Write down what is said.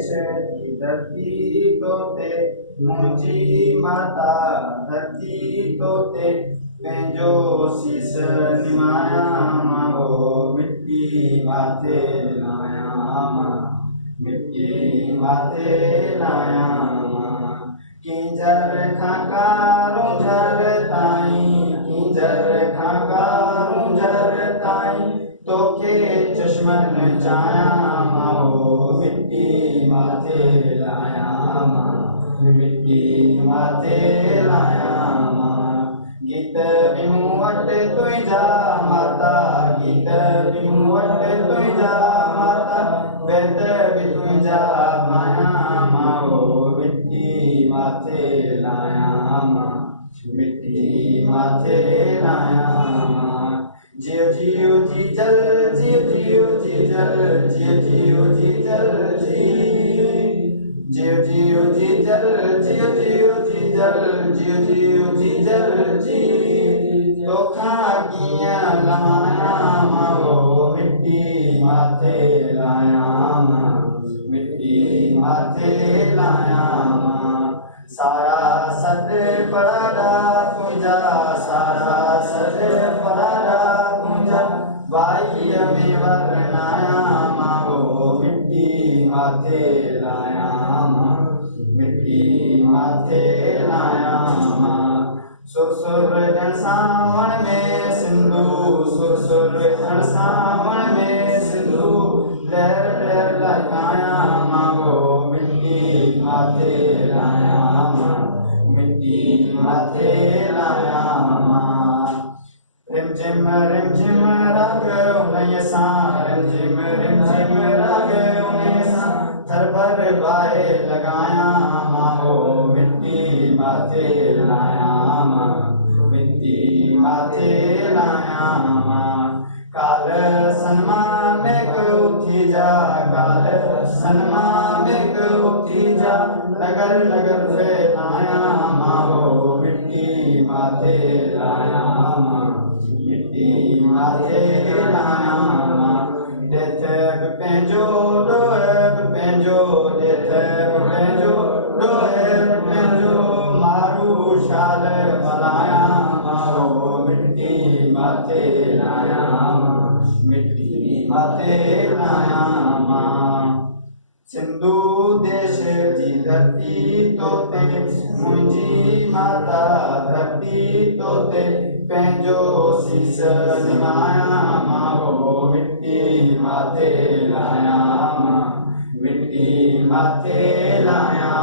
देश जी धरती तोते मुंहिंजी माता धरती तोते पंहिंजो शीस निमायां मां वो मिट्टी माथे लायां मां मिट्टी माथे लायां मां किंजर खां कारूं झर ताईं किंजर खां कारूं झर ताईं तोखे चश्मन चाहियां मां वो मिट्टी माथे लायां मां मिट्टी माथे लायां मां गीत बि मूं वटि तुंहिंजा माता गीत बि मूं वटि तुंहिंजा माता वेद बि तुंहिंजा मायां मां वो मिट्टी माथे लायां मां मिट्टी माथे लायां मां जियो जियो जी जल जियो जियो जी जल जियो जियो जी जल जियो जियो जी जल जियो जियो जी जल जियो जियो जी जल तोखां कीअं लहायां मां वो मिट्टी माथे लायां मां मिट्टी माथे लायां मां सारा सद पराडा तुंहिंजा सारा सद पराडा तुंहिंजा बाईअ में वरनायां मां वो मिट्टी माथे लायां मां मिट्टी माथे लायां मां सुर सुर ॼण सावण में सिंधु सुर सुर ॼण सावण में सिंधु लहर लहर लॻायां मां वो मिट्टी माथे लायां मां मिट्टी माथे लायां मां रिमझिम राग उन्हीअ सां रिमझिम राग उन्हीअ सां थर भर बाहे लॻायां मां वो मिट्टी माथे लायां मां मिट्टी माथे लायां मां काल सनमा मेघ उथी जा काल सनमा मेघ उथी जा लगर लगर फैलायां मां वो मिट्टी माथे लायां मां मिट्टी माथे लायां मां ॾेथ बि पंहिंजो ॾोह बि पंहिंजो ॾेथ बि पंहिंजो ॾोह बि पंहिंजो मारू शाल मल्हायां मां वो मिट्टी माथे लायां मां मिट्टी माथे लायां मां सिंधु देश जी धरती तोते मुंहिंजी माता धरती तोते पंहिंजो शीस निमायां मां वो मिट्टी माथे लायां मां मिट्टी माथे लायां